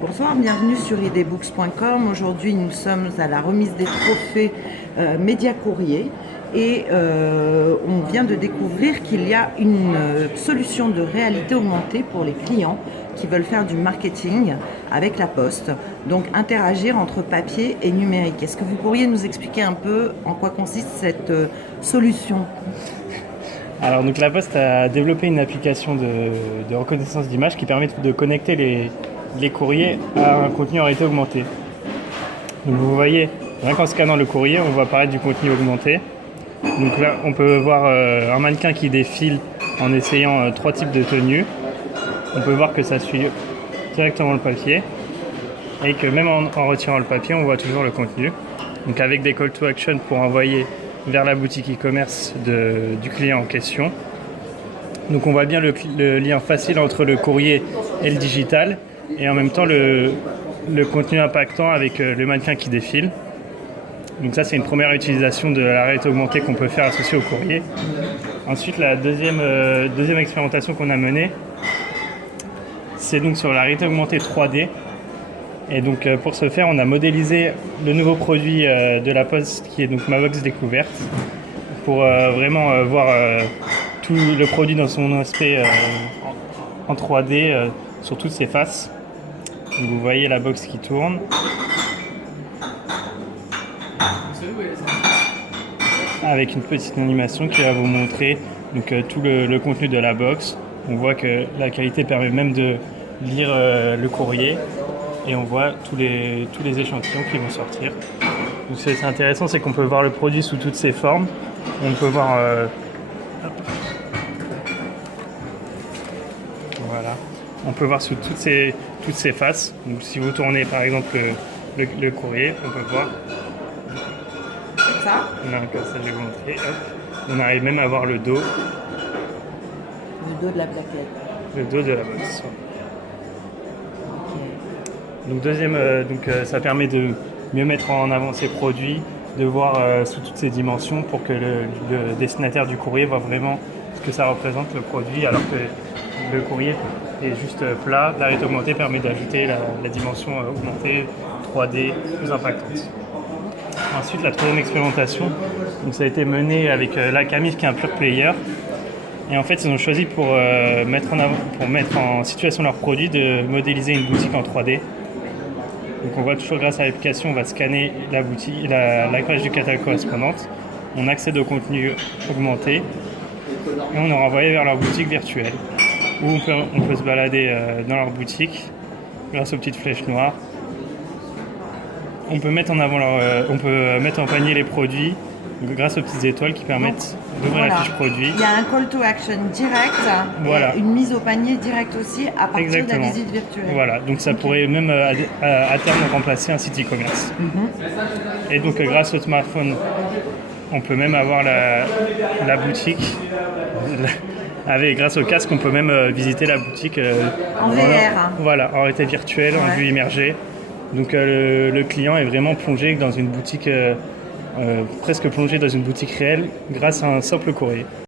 Bonsoir, bienvenue sur idbooks.com. Aujourd'hui, nous sommes à la remise des trophées Média Courrier et on vient de découvrir qu'il y a une solution de réalité augmentée pour les clients qui veulent faire du marketing avec la poste, donc interagir entre papier et numérique. Est-ce que vous pourriez nous expliquer un peu en quoi consiste cette solution ? Alors donc la Poste a développé une application de reconnaissance d'image qui permet de connecter les courriers à un contenu en réalité augmentée. Donc vous voyez, rien qu'en scannant le courrier, on voit apparaître du contenu augmenté. Donc là, on peut voir un mannequin qui défile en essayant trois types de tenues. On peut voir que ça suit directement le papier et que même en retirant le papier, on voit toujours le contenu. Donc avec des call to action pour envoyer vers la boutique e-commerce du client en question. Donc on voit bien le lien facile entre le courrier et le digital et en même temps le contenu impactant avec le mannequin qui défile. Donc ça c'est une première utilisation de la réalité augmentée qu'on peut faire associée au courrier. Ensuite la deuxième expérimentation qu'on a menée, c'est donc sur la réalité augmentée 3D. Et donc pour ce faire, on a modélisé le nouveau produit de la Poste qui est donc ma box découverte pour vraiment voir tout le produit dans son aspect en 3D sur toutes ses faces. Donc, vous voyez la box qui tourne. Avec une petite animation qui va vous montrer donc, tout le contenu de la box. On voit que la qualité permet même de lire le courrier. Et on voit tous les échantillons qui vont sortir. Donc c'est intéressant, c'est qu'on peut voir le produit sous toutes ses formes. On peut voir voilà. On peut voir sous toutes ses faces. Donc si vous tournez par exemple le courrier, on peut voir. Ça ? Non, comme ça je vais vous montrer. Hop. On arrive même à voir le dos. Le dos de la plaquette. Le dos de la box. Donc ça permet de mieux mettre en avant ses produits, de voir sous toutes ses dimensions pour que le destinataire du courrier voit vraiment ce que ça représente le produit, alors que le courrier est juste plat. La réalité augmentée permet d'ajouter la dimension augmentée 3D plus impactante. Ensuite, la troisième expérimentation, donc ça a été mené avec Lacamif qui est un pure player. Et en fait, ils ont choisi pour mettre en situation leurs produits de modéliser une boutique en 3D. Donc on voit toujours grâce à l'application, on va scanner la boutique, la page du catalogue correspondante, on accède au contenu augmenté et on est renvoyé vers leur boutique virtuelle où on peut se balader dans leur boutique grâce aux petites flèches noires. On peut mettre en panier les produits grâce aux petites étoiles qui permettent d'ouvrir la fiche produit. Il y a un call to action direct et une mise au panier directe aussi à partir de la visite virtuelle. Voilà, donc ça pourrait même à terme remplacer un site e-commerce. Et donc grâce au smartphone, on peut même avoir la boutique. Grâce au casque, on peut même visiter la boutique en VR. Voilà, en réalité virtuelle, en vue immergée. Donc le client est vraiment plongé dans une boutique, presque plongé dans une boutique réelle grâce à un simple courrier.